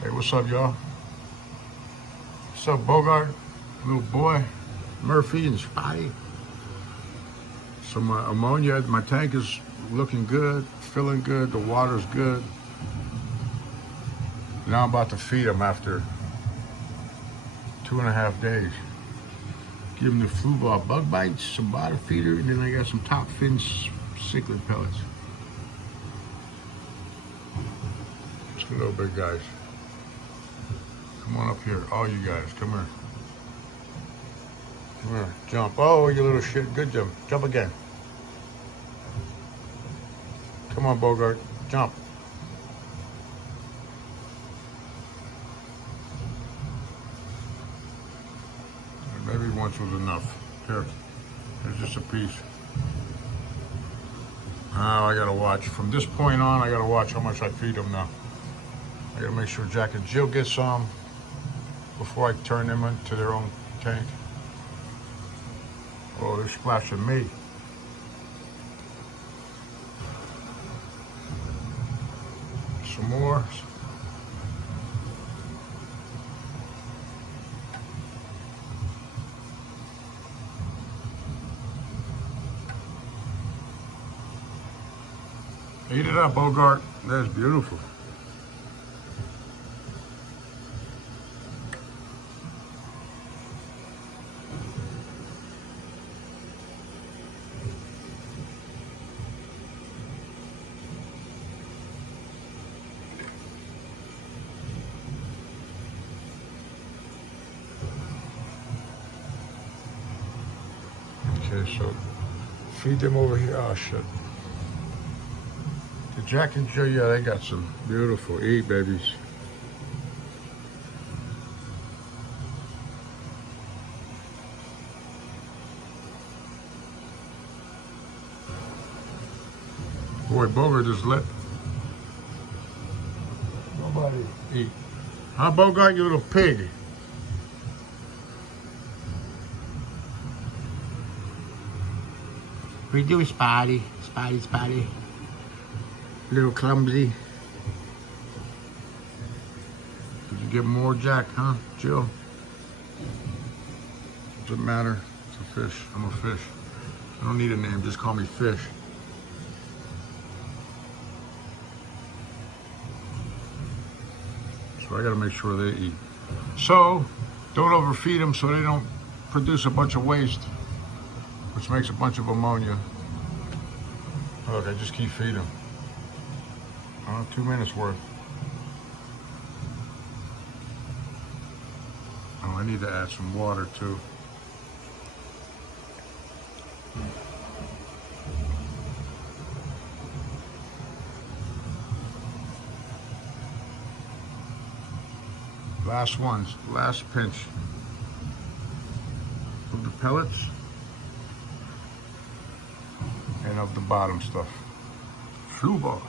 Hey, what's up, y'all? What's up, Bogart? Little boy, Murphy and Spotty. Some ammonia. My tank is looking good, feeling good. The water's good. Now I'm about to feed them after 2.5 days. Give them the flu ball bug bites, some bottom feeder, and then I got some top fin cichlid pellets. Just a little bit, guys. Come on up here, all you guys, come here. Come here, jump. Oh, you little shit, good jump. Jump again. Come on, Bogart, jump. Maybe once was enough. Here, here's just a piece. Now I gotta watch. From this point on, I gotta watch how much I feed them now. I gotta make sure Jack and Jill get some before I turn them into their own tank. Oh, they're splashing me. Some more. Eat it up, Bogart. That's beautiful. Okay, so feed them over here. Oh, shit. The Jack and Jill, yeah, they got some beautiful. Eat, babies. Boy, Bogart just let nobody eat. Huh, Bogart, you little pig? What you doing, Spotty? Spotty. Little clumsy. Did you get more, Jack, huh, Jill? Doesn't matter. It's a fish. I'm a fish. I don't need a name. Just call me Fish. So I got to make sure they eat. So don't overfeed them so they don't produce a bunch of waste, which makes a bunch of ammonia. Look, I just keep feeding them. 2 minutes worth. Oh, I need to add some water too. Last ones, last pinch of the pellets and of the bottom stuff. Flu ball.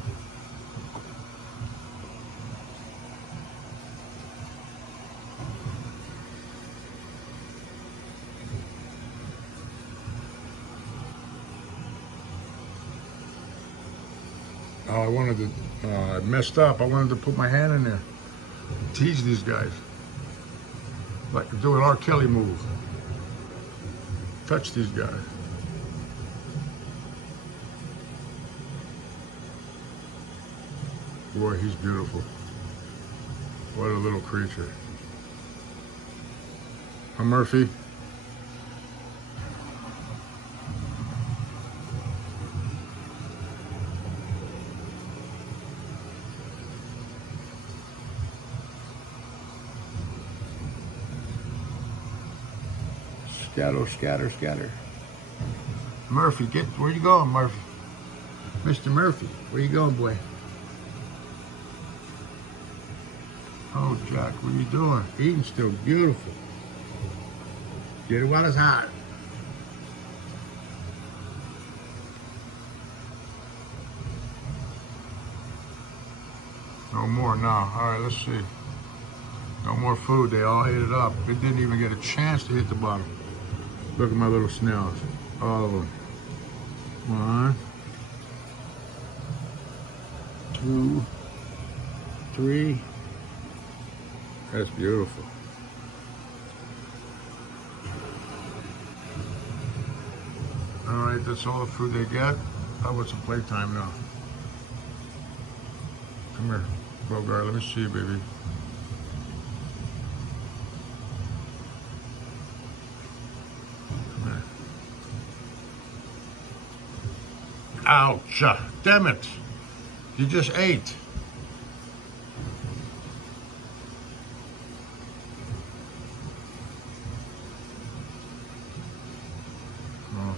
Oh, I wanted to, I messed up. I wanted to put my hand in there. Tease these guys. Like do an R. Kelly move. Touch these guys. Boy, he's beautiful. What a little creature. Huh, Murphy? Scatter. Murphy, where you going, Murphy? Mr. Murphy, where you going, boy? Oh, Jack, what are you doing? Eating still beautiful. Get it while it's hot. No more now. All right, let's see. No more food. They all ate it up. It didn't even get a chance to hit the bottom. Look at my little snails. All of them. 1, 2, 3, That's beautiful. All right, that's all the food they get. How about some playtime now? Come here, Bogart, let me see you, baby. Come here. Ouch! Damn it! You just ate. Oh.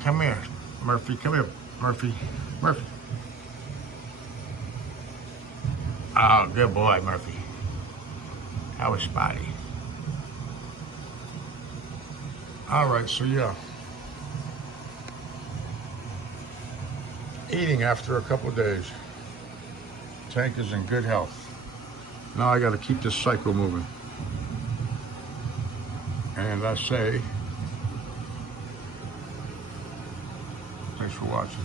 Come here, Murphy. Come here, Murphy. Murphy. Oh, good boy, Murphy. That was spotty. All right, so yeah. Eating after a couple of days. Tank is in good health. Now I got to keep this cycle moving. And I say, thanks for watching.